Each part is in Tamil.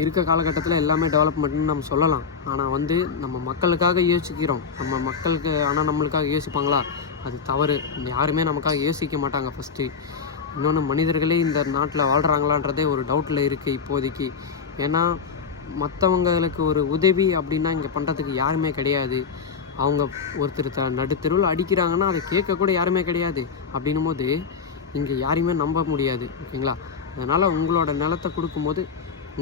இருக்க காலகட்டத்தில் எல்லாமே டெவலப்மெண்ட்னு நம்ம சொல்லலாம். ஆனால் வந்து நம்ம மக்களுக்காக யோசிக்கிறோம். நம்ம மக்களுக்கு ஆனால் நம்மளுக்காக யோசிப்பாங்களா? அது தவறு. யாருமே நமக்காக யோசிக்க மாட்டாங்க ஃபஸ்ட்டு. இன்னொன்று, மனிதர்களே இந்த நாட்டில் வாழ்கிறாங்களான்றதே ஒரு டவுட்டில் இருக்குது இப்போதைக்கு. ஏன்னா மற்றவங்களுக்கு ஒரு உதவி அப்படின்னா இங்கே பண்ணுறதுக்கு யாருமே கிடையாது. அவங்க ஒருத்தர் நடுத்தெருவில் அடிக்கிறாங்கன்னா அதை கேட்கக்கூட யாருமே கிடையாது. அப்படின்னும் போது இங்கே யாரையுமே நம்ப முடியாது. ஓகேங்களா? அதனால் உங்களோட நிலத்தை கொடுக்கும்போது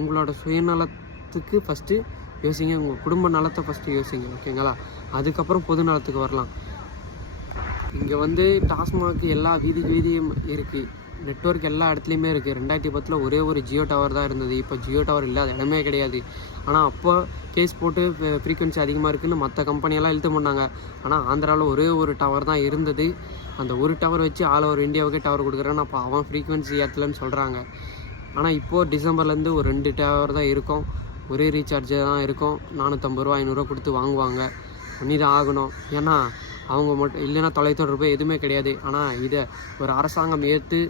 உங்களோட சுயநலத்துக்கு ஃபஸ்ட்டு யோசிங்க. உங்கள் குடும்ப நலத்தை ஃபஸ்ட்டு யோசிங்க. ஓகேங்களா? அதுக்கப்புறம் பொது நலத்துக்கு வரலாம். இங்கே வந்து டாஸ்மாக் எல்லா வீதியும் இருக்குது. நெட்வொர்க் எல்லா இடத்துலையுமே இருக்குது. 2010 ஒரே ஒரு ஜியோ டவர் தான் இருந்தது. இப்போ ஜியோ டவர் இல்லாத இடமே கிடையாது. ஆனால் அப்போ கேஸ் போட்டு ஃப்ரீக்வன்சி அதிகமாக இருக்குதுன்னு மற்ற கம்பெனியெல்லாம் இழுத்து பண்ணாங்க. ஆனால் ஆந்திராவில் ஒரே ஒரு டவர் தான் இருந்தது. அந்த ஒரு டவர் வச்சு ஆல் ஓவர் இந்தியாவுக்கே டவர் கொடுக்குறேன்னு அப்போ அவன் ஃப்ரீக்வன்சி ஏற்றலன்னு சொல்கிறாங்க. ஆனால் இப்போது டிசம்பர்லேருந்து ஒரு 2 டவர் தான் இருக்கும். ஒரே ரீசார்ஜ் தான் இருக்கும். 450 ரூபா 500 கொடுத்து வாங்குவாங்க. பண்ணி தான் ஆகணும். ஏன்னா அவங்க மட்டும் இல்லைன்னா தொலைத்தொடர்பு எதுவுமே கிடையாது. ஆனால் இதை ஒரு அரசாங்கம் ஏற்று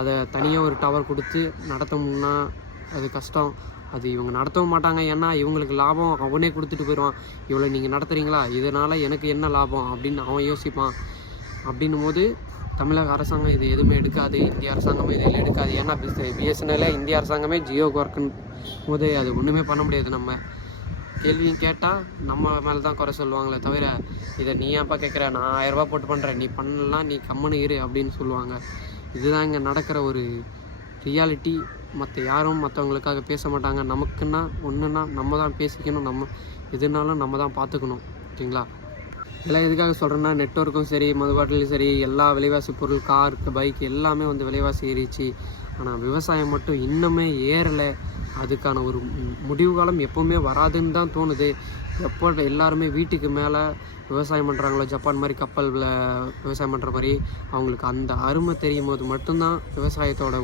அதை தனியாக ஒரு டவர் கொடுத்து நடத்தணும்னா அது கஷ்டம். அது இவங்க நடத்தவும் மாட்டாங்க. ஏன்னா இவங்களுக்கு லாபம் அவனே கொடுத்துட்டு போயிடுவான். இவ்வளோ நீங்கள் நடத்துகிறீங்களா, இதனால் எனக்கு என்ன லாபம் அப்படின்னு அவன் யோசிப்பான். அப்படின்னும் போது தமிழக அரசாங்கம் இது எதுவுமே எடுக்காது. இந்திய அரசாங்கமே இதில் எடுக்காது. ஏன்னா பிஎஸ்என்எல்லே இந்திய அரசாங்கமே ஜியோக்கு ஒர்க்குன்னு போது அது ஒன்றுமே பண்ண முடியாது. நம்ம கேள்வியும் கேட்டால் நம்ம மேலே தான் குறை சொல்லுவாங்களே தவிர, இதை நீ ஏன்ப்பா கேட்குற, நான் 1000 ரூபா போட்டு பண்ணுறேன், நீ பண்ணலாம், நீ கம்முன்னு இரு அப்படின்னு சொல்லுவாங்க. இதுதான் இங்கே நடக்கிற ஒரு ரியாலிட்டி. மற்ற யாரும் மற்றவங்களுக்காக பேச மாட்டாங்க. நமக்குன்னா ஒன்றுன்னா நம்ம தான் பேசிக்கணும். நம்ம எதுனாலும் நம்ம தான் பார்த்துக்கணும். ஓகேங்களா? இதெல்லாம் எதுக்காக சொல்கிறேன்னா, நெட்வொர்க்கும் சரி, மதுபாட்டிலும் சரி, எல்லா விலைவாசி பொருள், கார், பைக் எல்லாமே வந்து விலைவாசி ஏறிச்சு. ஆனால் விவசாயம் மட்டும் இன்னுமே ஏறலை. அதுக்கான ஒரு முடிவு காலம் எப்போவுமே வராதுன்னு தான் தோணுது. எப்போ எல்லாருமே வீட்டுக்கு மேலே விவசாயம் பண்ணுறாங்களோ, ஜப்பான் மாதிரி கப்பலில் விவசாயம் பண்ணுற மாதிரி, அவங்களுக்கு அந்த அருமை தெரியும் போது மட்டும்தான் விவசாயத்தோட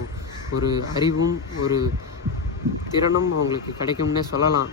ஒரு அறிவும் ஒரு திறனும் அவங்களுக்கு கிடைக்கும்னே சொல்லலாம்.